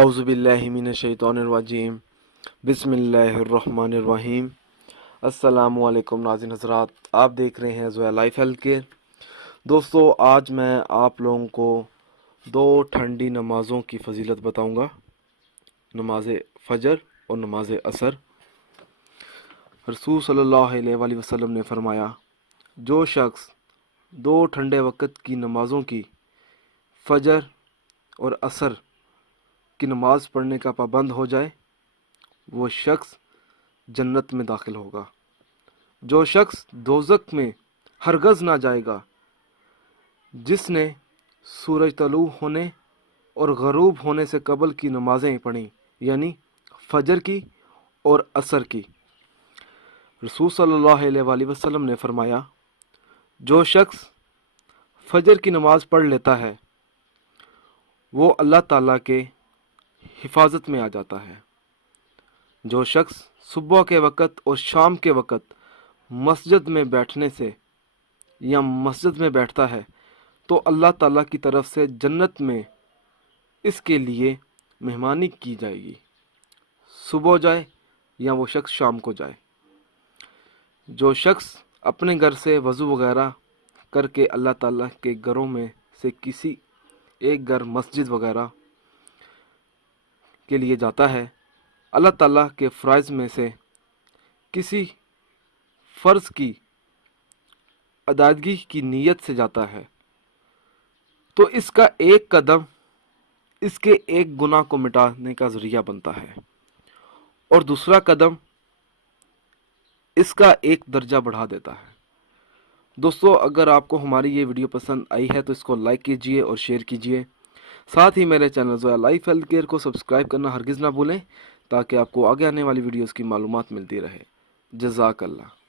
आऊज़ु बिल्लाहि मिनश्शैतानिर्रजीम बिस्मिल्लाहिर्रहमानिर्रहीम। अस्सलामु अलैकुम नाज़रीन हज़रात, आप देख रहे हैं ज़ोया लाइफ हेल्थ केयर। दोस्तों, आज मैं आप लोगों को दो ठंडी नमाज़ों की फ़जीलत बताऊंगा, नमाज फ़जर और नमाज असर। रसूल सल्लल्लाहु अलैहि वसल्लम ने फरमाया, जो शख्स दो ठंडे वक़्त की नमाज़ों की फ़जर और असर की नमाज पढ़ने का पाबंद हो जाए, वो शख्स जन्नत में दाखिल होगा। जो शख्स दोज़ख में हरगज़ ना जाएगा, जिसने सूरज तलू होने और ग़रूब होने से कबल की नमाज़ें पढ़ी, यानी फ़जर की और असर की। रसूल सल्लल्लाहु अलैहि वसल्लम ने फरमाया, जो शख्स फ़जर की नमाज़ पढ़ लेता है, वो अल्लाह ताला के हिफाजत में आ जाता है। जो शख्स सुबह के वक़्त और शाम के वक़्त मस्जिद में बैठने से या मस्जिद में बैठता है, तो अल्लाह ताला की तरफ से जन्नत में इसके लिए मेहमानी की जाएगी। सुबह जाए या वो शख्स शाम को जाए। जो शख्स अपने घर से वज़ू वग़ैरह करके अल्लाह ताला के घरों में से किसी एक घर मस्जिद वग़ैरह के लिए जाता है, अल्लाह ताला के फ़राइज़ में से किसी फ़र्ज़ की अदायगी की नीयत से जाता है, तो इसका एक कदम इसके एक गुनाह को मिटाने का ज़रिया बनता है और दूसरा कदम इसका एक दर्जा बढ़ा देता है। दोस्तों, अगर आपको हमारी ये वीडियो पसंद आई है तो इसको लाइक कीजिए और शेयर कीजिए। साथ ही मेरे channel Zoya life health care को सब्सक्राइब करना हरगिज़ ना भूलें, ताकि आपको आगे आने वाली वीडियोस की मालूमात मिलती रहे। जज़ाकल्लाह।